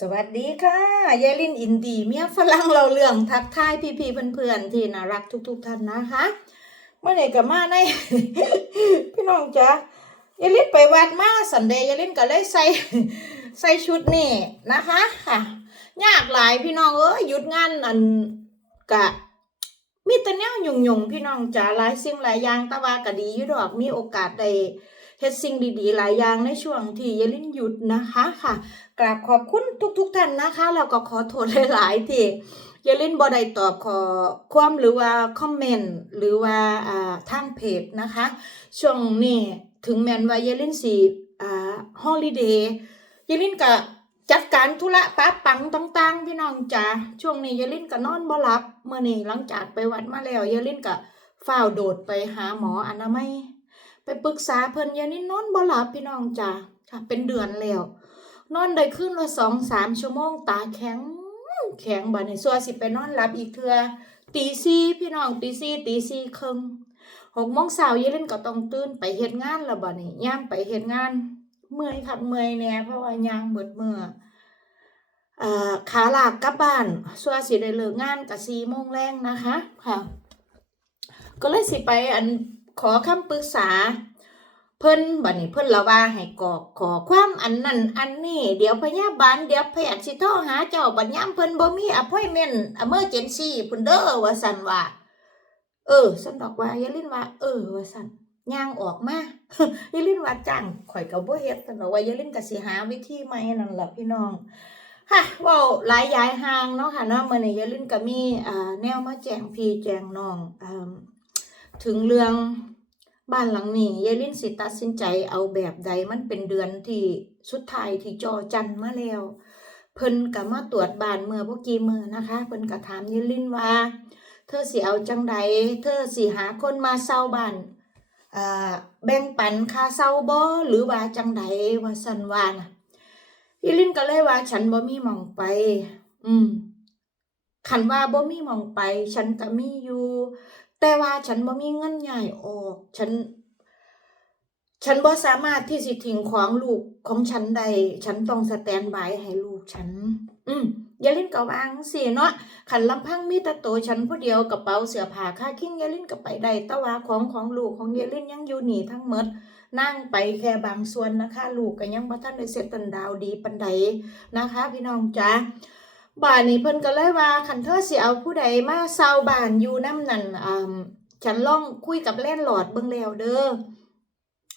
สวัสดีค่ะยายลินอินดีเมียฝรั่งเราเรื่องทักทายพี่ๆเพื่อนๆที่น่ารักทุก ๆ ท่านนะคะ เมื่อไหร่ก็มาใน พี่น้องจ๊ะยายลินไปวัดมาสันเดย์ยายลินก็เลยใส่ใส่ชุดนี่นะคะค่ะ ยากหลายพี่น้องเอ้ยหยุดงานอันกะมีแต่แนวหยุ่งๆพี่น้องจ๋าหลายสิ่งหลายอย่างต่ว่าก็ดีอยู่ดอกมีโอกาสได้ เฮ็ดสิ่งดีๆ หลายอย่างในช่วงที่ยายลินหยุดนะคะค่ะกราบขอบคุณทุกๆท่านนะคะแล้วก็ขอโทษหลายๆที่ยายลินบ่ได้ตอบขอความหรือว่าคอมเมนต์หรือว่าอ่าทางเพจนะคะ ช่วงนี้ถึงแม้นว่ายายลินสิอ่าฮอลิเดย์ยายลินก็จัดการธุระป้าปังต่างๆ พี่น้องจ้าช่วงนี้ยายลินก็นอนบ่หลับเมื่อนี้หลังจากไปวัดมาแล้วยายลินก็ฝ้าวโดดไปหาหมออนามัย ไปปรึกษาเพิ่นยายลินนอนบ่หลับพี่น้องจ้าค่ะ เป็นเดือนแล้ว นอนได้ขึ้นละสองสามชั่วโมงตาแข็ง แข็งบัดนี้สัวสิไปนอนหลับอีกเทื่อตีสี่พี่น้องตีสี่ตีสี่ครึ่งหกโมงเช้าเยายเล่นก็ต้องตื่นไปเฮ็ดงานแล้วบัดนี้ย่ามไปเฮ็ดงาน เมื่อยคักเมื่อยแน่เพราะว่ายางเบิดเมื้ออ่าขาลากกลับบ้านสัวสิได้เลิกงานก็สี่โมงแรงนะคะค่ะ ก็เลยสิไปอัน ขอคำปรึกษา เพิ่นบัดนี้เพิ่นละว่าให้กอกขอความอันนั้นอันนี้เดี๋ยวพยาบาลเดี๋ยวแพทย์สิโทรหาเจ้าบัดยามเพิ่นบ่มีอพอยเมนต์อเมอร์เจนซี่พุ่นเด้อว่าซั่นว่า เออสันดอกว่ายลินว่า เออว่าซั่นย่างออกมายลินว่าจังข่อยก็บ่เฮ็ดซั่นดอกว่ายลินก็สิหาวิธีใหม่นั่นล่ะพี่น้องค่ะว้าหลายยายห่างเนาะค่ะเนาะมื้อนี้ยลินก็มีอ่าแนวมาแจ้งพี่แจ้งน้องอ่า ถึงเรื่องบ้านหลังนี้ยายลินสิตัดสินใจเอาแบบใดมันเป็นเดือนที่สุดท้ายที่จอจันมาแล้ว เพิ่นก็มาตรวจบ้านเมื่อบ่กี่มือนะคะเพิ่นก็ถามยายลินว่า เธอสิเอาจังใดเธอสิหาคนมาเช่าบ้านแบ่งปันค่าเช่าบ่หรือว่าจังใดว่าซั่นว่านะยายลินก็เลยว่าฉันบ่มีมองไป อืมคันว่าบ่มีมองไป ฉันก็มีอยู่ แต่ว่าฉันบ่มีเงินย้ายออก ฉัน ฉันบ่สามารถที่สิทิ้งของลูกของฉันได้ฉันต้องสแตนบายให้ลูกฉัน อืมอย่าล่นกับวางสิเนาะขันลำพังมีต่โตฉันผู้เดียวกระเป๋าเสื้อผ้าค่าคิ้งอย่าล่นก็ไปได้ต่ว่าของของลูกของอย่าล่นยังอยู่หนีทั้งหมดนั่งไปแค่บางส่วนนะคะ ลูกก็ยังบ่ทันได้เสร็จตันดาวดีปานใดนะคะ พี่น้องจ้า บ้านนี้เพิ่นก็เลยว่าคันเธอสิเอาผู้ใดมาเซาบ้านอยู่นำนั่นอ่าฉันลองคุยกับแล่นด์ลอดเบิ่งแล้วเด้อ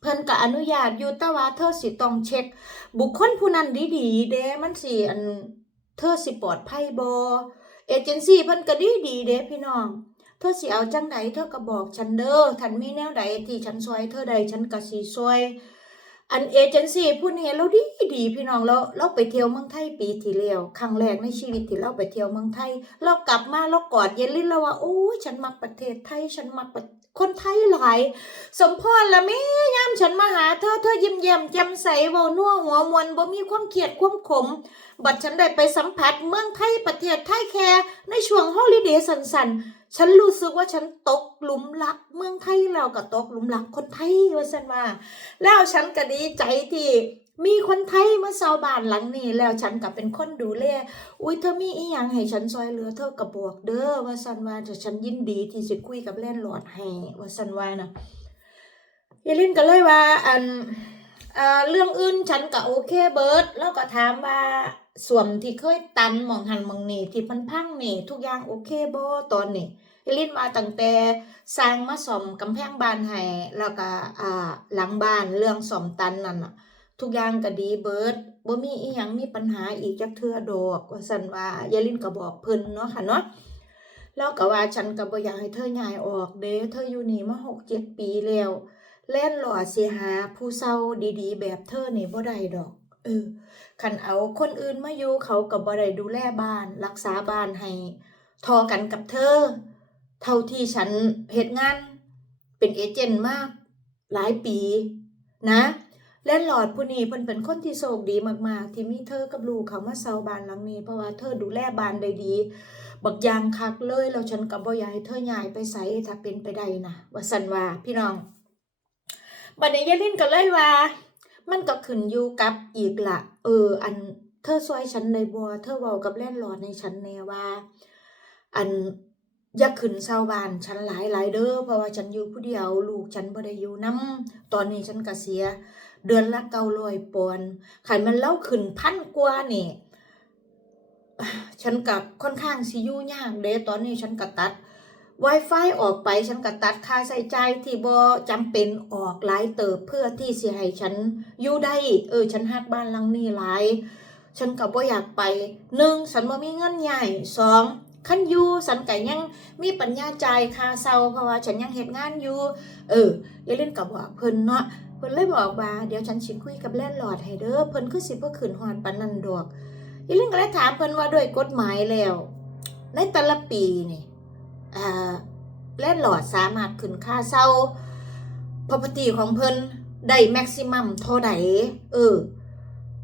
เพิ่นก็อนุญาตอยู่แต่ว่าเธอสิต้องเช็ค บุคคลผู้นั้นดีๆเด้มันสิอันเธอสิปลอดภัยบ่เอเจนซี่เพิ่นก็ดีๆเด้พี่น้องเธอสิเอาจังใดเธอก็บอกฉันเด้อท่านมีแนวใดที่ฉันช่วยเธอใดฉันก็สิช่วย อันเอเจนซี่พูดเนี้เราดีดีพี่น้องเราเราไปเที่ยวเมืองไทยปีที่แล้วครั้งแรกในชีวิตที่เราไปเที่ยวเมืองไทย เรากลับมาเรากอดเยลลินเราว่าโอ้ยฉันมักประเทศไทย ฉันมักประ คนไทยหลาย สมพรละแม่ยามฉันมาหาเธอเธอยิ้มแย้มแจ่มใสเว้านัวหัวมวนบ่มีความเครียดความขม บัดฉันได้ไปสัมผัสเมืองไทยประเทศไทยแค่ในช่วงฮอลิเดย์สันๆ ฉันรู้สึกว่าฉันตกหลุมรัก เมืองไทยแล้วก็ตกหลุมรักคนไทยว่าซั่นว่าแล้วฉันก็ดีใจที่ มีคนไทยมาเซาบ้านหลังนี้แล้วฉันก็เป็นคนดูแล อุ้ยเธอมีอีหยังให้ฉันซอยเหลือเธอก็บอกเด้อว่าซันว่าจะฉันยินดีที่สิคุยกับแลนด์ลอดให้ว่าซันว่านะยายลินก็เลยว่าอันอ่าเรื่องอื่นฉันก็โอเคเบิร์ดแล้วก็ถามว่าส่วนที่เคยตันมองหันมองนี่ที่มันพังนี่ทุกอย่างโอเคบ่ตอนนี้ยายลินว่าตั้งแต่สร้างมาซ่อมกำแพงบ้านให้แล้วก็อ่าหลังบ้านเรื่องซ่อมตันนั่นน่ะ ทุกอย่างก็ดีเบิดบ่มีอีหยังมีปัญหาอีกจักเทื่อดอกว่าซั่นว่ายายลินก็บอกเพิ่นเนาะค่ะเนาะแล้วก็ว่าฉันก็บ่อยากให้เธอย้ายออกเด้เธออยู่นี่มา6 7ปีแล้วแล่นหล่อสิหาผู้เฒ่าดีๆ แบบเธอนี่บ่ได้ดอก เออคันเอาคนอื่นมาอยู่เขาก็บ่ได้ดูแลบ้าน รักษาบ้านให้ทอกันกับเธอ เท่าที่ฉันเฮ็ดงาน เป็นเอเจนต์มาก หลายปี นะ แลนด์ลอดผู้นี้เพิ่นเป็นคนที่โชคดีมากๆ ที่มีเธอกับลูกเขามาเซาบ้านหลังนี้ เพราะว่าเธอดูแลบ้านได้ดีบักยางคักเลยแล้วฉันก็บ่อยากให้เธอย้ายไปไสถ้าเป็นไปได้นะว่าซั่นว่าพี่น้องบัดนี้ยายลินก็เลยว่า มันก็ขึ้นอยู่กับอีกละเออ อันเธอซอยฉันได้บ่เธอเว้ากับแล่นหลอดในฉันแน่ว่า อันอย่าขึ้นเซาบ้านฉันหลายหลายเด้อเพราะว่าฉันอยู่ผู้เดียว ลูกฉันบ่ได้อยู่นํตอนนี้ฉันก็เสียเดือนละ900ปอนด์คันมันเล่าขึ้นพันกว่านี่ฉันกับค่อนข้างสิยู่ยากเด้ตอนนี้ฉันก็ตัด Wi-Fi ออกไปฉันก็ตัดค่าใช้จ่ายที่บ่จำเป็นออกหลายเติบเพื่อที่สิให้ฉันอยู่ได้ เออ ฉันฮักบ้านหลังนี้หลายฉันก็บ่อยากไปหนึ่งฉันบ่มีเงินใหญ่สองคันอยู่ฉันก็ยังมีปัญญาใจค่าเช่าเพราะว่าฉันยังเฮ็ดงานอยู่ เออยาเล่นก็บอกเพิ่นเนาะ เพิ่นเลยบอกว่าเดี๋ยวฉันสิคุยกับแลนด์ลอร์ดให้เด้อเพิ่นคือสิบ่ขึ้นฮอดปานนั้นดอกอีลิงก็เลยถามเพิ่นว่าด้วยกฎหมายแล้ว ในแต่ละปีนี่อ่าแลนด์ลอร์ดสามารถขึ้นค่าเช่า property ของเพิ่นได้แม็กซิมัมเท่าใดเออ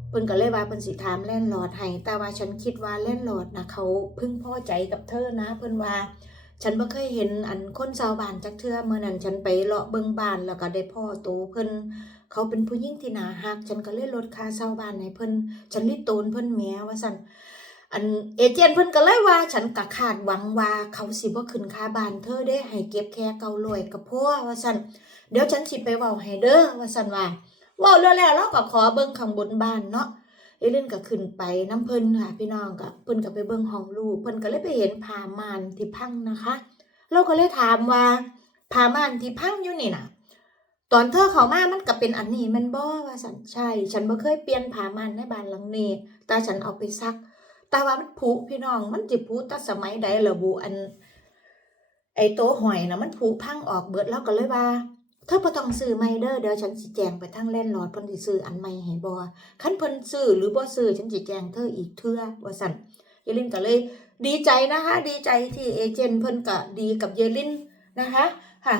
เพิ่นก็เลยว่าเพิ่นสิถามแลนด์ลอร์ดให้แต่ว่าฉันคิดว่าแลนด์ลอร์ดนะเขาพึงพอใจกับเธอนะเพิ่นว่า ฉันบ่เคยเห็นอันคนชาวบ้านจักเทื่อเมื่อนั้นฉันไปเลาะเบิ่งบ้านแล้วก็ได้พ่อโตเพิ่นเขาเป็นผู้หญิงที่น่ารัก ฉันก็เลยลดค่าเช่าบ้านให้เพิ่นฉันลิโตนเพิ่นแหม้ว่าซั่นอันเอเจนต์เพิ่นก็เลยว่า ฉันก็คาดหวังว่าเขาสิบ่ขึ้นค่าบ้านเธอได้ให้เก็บแค่900ก็พอว่าซั่นเดี๋ยวฉันสิไปเว้าให้เด้อว่าซั่นว่าเว้าแล้วแล้วเราก็ขอเบิ่งข้างบนบ้านเนาะ เอเลนก็ขึ้นไปน้ำเพิ่นค่ะ พี่น้องก็เพิ่นก็ไปเบิ่งห้องลูกเพิ่นก็เลยไปเห็นผ้าม่านที่พังนะคะ เราก็เลยถามว่าผ้าม่านที่พังอยู่นี่น่ะตอนเธอเข้ามามันก็เป็นอันนี้มันบ่ว่าสันใช่ ฉันบ่เคยเปลี่ยนผ้าม่านในบ้านหลังนี้แต่ฉันเอาไปซัก แต่ว่ามันผุพี่น้อง มันสิผุแต่สมัยใดล่ะบุอัน ไอ้โตหอยนะมันผุพังออกเบิดแล้วก็เลยว่า เธอบ่ต้องซื้อใหม่เด้อเดี๋ยวฉันสิแจงไปทางแล่นด์ลอดเพิ่นสิซื้ออันใหม่ให้บ่คันเพิ่นซื้อหรือบ่ซื้อฉันสิแจงเธออีกเทื่อว่าซั่นเยลินก็เลย ดีใจนะคะ ดีใจที่เอเจนต์เพิ่นก็ดีกับเยลินนะคะค่ะ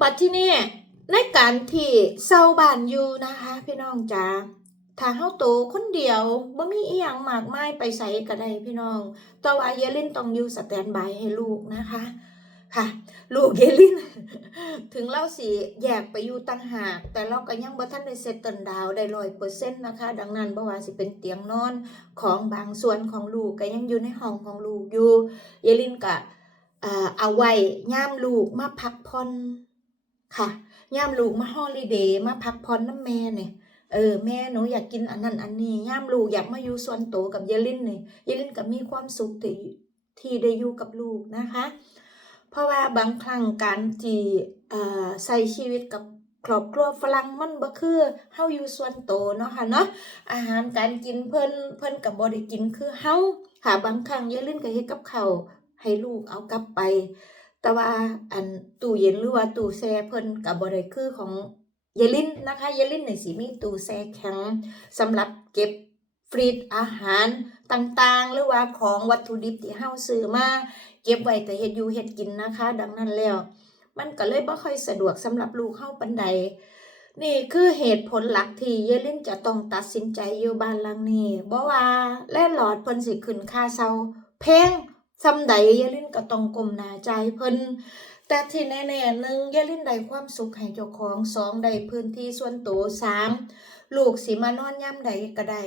บัดที่นี่ในการที่เศร้าบ้านอยู่นะคะ พี่น้องจ๋าถ้าเฮาโตคนเดียวบ่มีอีหยังมากมายไปไสก็ได้พี่น้องแต่ว่าเยลินต้องอยู่สแตนบายให้ลูกนะคะ ค่ะ ลูกเยลิน ถึงเราสิแยกไปอยู่ต่างหาก แต่เราก็ยังบ่ทันได้เซตเติลดาวได้100%นต์นะคะ ดังนั้นบ่ว่าสิเป็นเตียงนอนของบางส่วนของลูกก็ยังอยู่ในห้องของลูกอยู่เยลินก็อ่าเอาไว้ย่ามลูกมาพักผ่อนค่ะย่ามลูกมาฮอลิเดย์มาพักผ่อนน้ำแม่เนี่ยเออแม่หนูอยากกินอันนั้นอันนี้ย่ามลูกอยากมาอยู่ส่วนโตวกับเยลินเนี่ยเยลินก็มีความสุขที่ที่ได้อยู่กับลูกนะคะ เพราะว่าบางครั้งการที่เอ่อใช้ชีวิตกับครอบครัวฝรั่งมันบ่คือเฮาอยู่ส่วนโตเนาะค่ะเนาะอาหารการกินเพิ่นเพิ่นก็บ่ได้กินคือเฮาค่ะบางครั้งยายลินก็เฮ็ดกับข้าวให้ลูกเอากลับไป แต่ว่าอันตู้เย็นหรือว่าตู้แช่เพิ่นก็บ่ได้คือของยายลินนะคะยายลินนี่สิมีตู้แช่แข็งสำหรับเก็บฟรีซอาหารต่างๆ หรือว่าของวัตถุดิบที่เฮาซื้อมา เก็บไว้แต่เฮ็ดอยู่เฮ็ดกินนะคะ ดังนั้นแล้ว มันก็เลยบ่ค่อยสะดวกสำหรับลูกเฮาปานใด นี่คือเหตุผลหลักที่เยลินจะต้องตัดสินใจอยู่บ้านหลังนี้บ่ว่าแลนด์ลอดเพิ่นสิขึ้นค่าเช่าแพงซำใดเยลินก็ต้องก้มหน้าใจเพิ่นแต่ที่แน่ๆหนึ่งเยลินได้ความสุขให้เจ้าของสองได้พื้นที่ส่วนตัวสามลูกสิมานอนยามใดก็ได้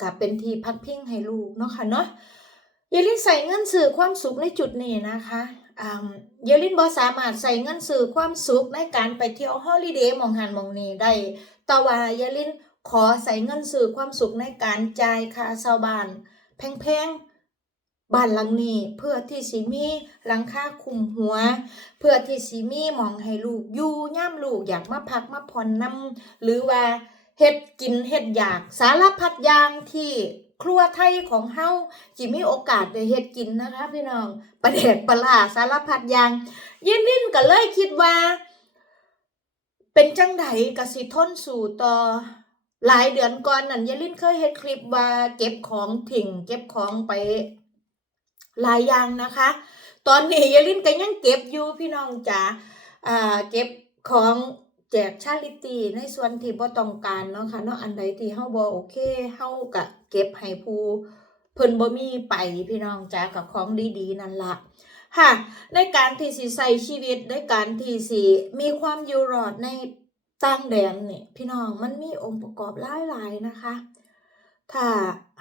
ก็เป็นที่พักพิงให้ลูกเนาะค่ะเนาะ เยลินใส่เงินสื่อความสุขในจุดนี้นะคะเยลินบ่สามารถใส่เงินสื่อความสุขในการไปเที่ยวฮอลิเดย์มองหันมองนี้ได้แต่ว่าเยลินขอใส่เงินสื่อความสุขในการจ่ายค่าเช่าบ้าน แพงๆบ้านหลังนี้ เพื่อที่สิมีหลังคาคุมหัว เพื่อที่สิมีมองให้ลูกอยู่ย่ามลูกอยากมาพักมาผ่อนนำหรือว่าเฮ็ดกินเฮ็ดอยากสารพัดอย่างที่ ครัวไทยของเฮาจิมีโอกาสได้เฮ็ดกินนะคะพี่น้องประเดกปลาร้าสารพัดอย่างเย็นนินก็เลยคิดว่า เป็นจังไดกสิทนสู่ต่อหลายเดือนก่อนนั่นยายลินเคยเฮ็ดคลิปว่าเก็บของทิ้งเก็บของไปหลายอย่างนะคะ ตอนนี้ยายลินก็ยังเก็บอยู่พี่น้องจ๋าอ่าเก็บของ แจกชาลิตีในส่วนที่บ่ต้องการเนาะค่ะเนาะอันใดที่เฮาบ่โอเคเฮาก็เก็บให้ผู้เพิ่นบ่มีไปพี่น้องจ้ากับของดีๆนั่นละค่ะในการที่สิใส่ชีวิตในการที่สิมีความอยู่รอดในต่างแดนนี่พี่น้องมันมีองค์ประกอบหลายๆนะคะ ถ้า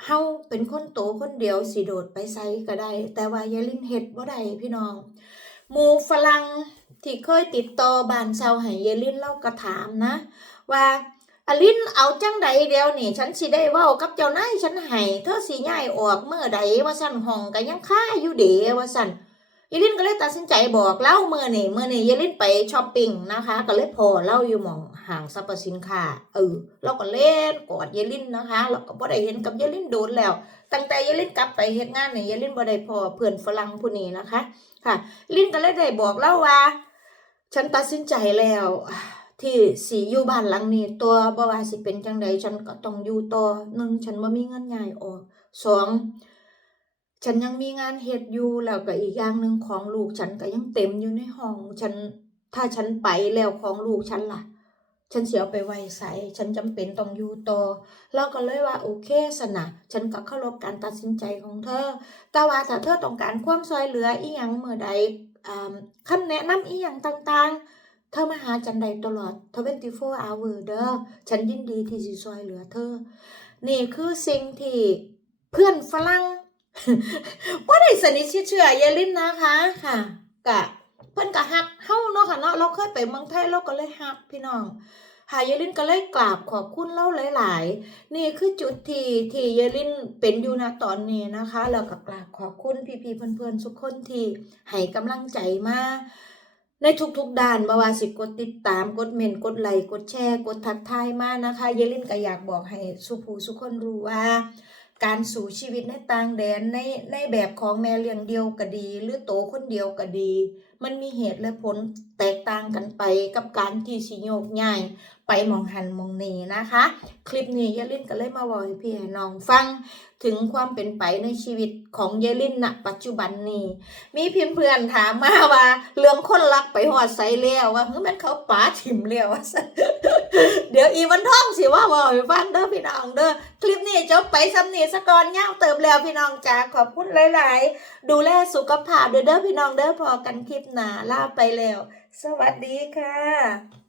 เฮาเป็นคนโตคนเดียวสิโดดไปไสก็ได้ แต่ว่ายาลินเฮ็ดบ่ได้พี่น้องหมู่ฝรั่ง ที่เคยติดต่อบ้านเซาให้ยายลินเล่าก็ถามนะ ว่าอลินเอาจังใดเดียวนี่ ฉันสิได้ว้ากับเจ้านายฉันให้เธอสิย้ายออกเมื่อใดว่าสั่นห้องก็ยังค่าอยู่เดียว่าสั่นยายลินก็เลยตัดสินใจบอกเล่าเมื่อนี่เมื่อนี่ยายลินไปช้อปปิ้งนะคะ ก็เลยพอเล่าอยู่หมองห้างสรรพสินค้าเออเราก็เล่นกอดยายลินนะคะเราก็บ่ได้เห็นกับยายลินโดนแล้ว ตั้งแต่ยายลินกลับไปเฮ็ดงานเนี่ยยายลินบ่ได้พอเพื่อนฝรั่งผู้นี้นะคะ ค่ะลินก็เลยได้บอกเล่าว่า ฉันตัดสินใจแล้ว ที่สีอยู่บ้านหลังนี้ ตัวบ่ว่าสิเป็นจังใดฉันก็ต้องอยู่ต่อหนึ่งฉันบ่มีเงินย้ายออกสองฉันยังมีงานเฮ็ดอยู่แล้วก็อีกอย่างหนึ่งของลูกฉันก็ยังเต็มอยู่ในห้อง ฉันถ้าฉันไปแล้วของลูกฉันล่ะ ฉันเสียไปไว้ใสฉันจำเป็นต้องอยู่ต่อเราก็เลยว่าโอเคสนะฉันก็เคารพการตัดสินใจของเธอ แต่ว่าถ้าเธอต้องการความช่วยเหลืออีหยังเมื่อใด คำแนะนำอีหยังต่างๆ เธอมาหาจันใดตลอด24 hour เด้อฉันยินดีที่จะช่วยเหลือเธอ นี่คือสิ่งที่เพื่อนฝรั่งว่าได้สนิทชิดเชื่อเยลินนะคะค่ะกะเพื่อนกะฮักเฮาเนาะค่ะเนาะเราเคยไปเมืองไทยเราก็เลยฮักพี่น้อง หายายลินก็เลยกราบขอบคุณเล่าหลาย ๆ นี่คือจุดที่ที่ยายลินเป็นอยู่ณตอนนี้นะคะแล้วก็กราบขอบคุณพี่ๆเพื่อนๆทุกคนที่ให้กำลังใจมาในทุกๆด้านบ่ว่าสิกดติดตามกดเมนกดไลค์กดแชร์ กดทักทายมานะคะยายลินก็อยากบอกให้สุภูสุคนรู้ว่าการสู่ชีวิตในต่างแดนในในแบบของแม่เลี้ยงเดียวก็ดี หรือโตคนเดียวก็ดี มันมีเหตุและผลแตกต่างกันไปกับการที่สิโยกย้าย ไปมองหันมองนีนะคะ คลิปนี้ยายลินก็เลยมาบอกพี่น้องฟังถึงความเป็นไปในชีวิตของยายลินณปัจจุบันนี้ มีเพียเพื่อนๆถามมาว่า เรื่องคนรักไปหอดใสแล้วว่าเฮ้ยมันเขาป๋าถิ่มแล้วว่าซั่นเดี๋ยวอีวันท่องสิว่าบอกให้ฟังเด้อพี่น้องเด้อคลิปนี้จบไปสำนีสกอนยาวเติมแล้วพี่น้องจ้าขอบคุณหลาย ๆ ดูแลสุขภาพเด้อเด้อพี่น้องเด้อพอกันคลิปหนาลาไปแล้ว สวัสดีค่ะ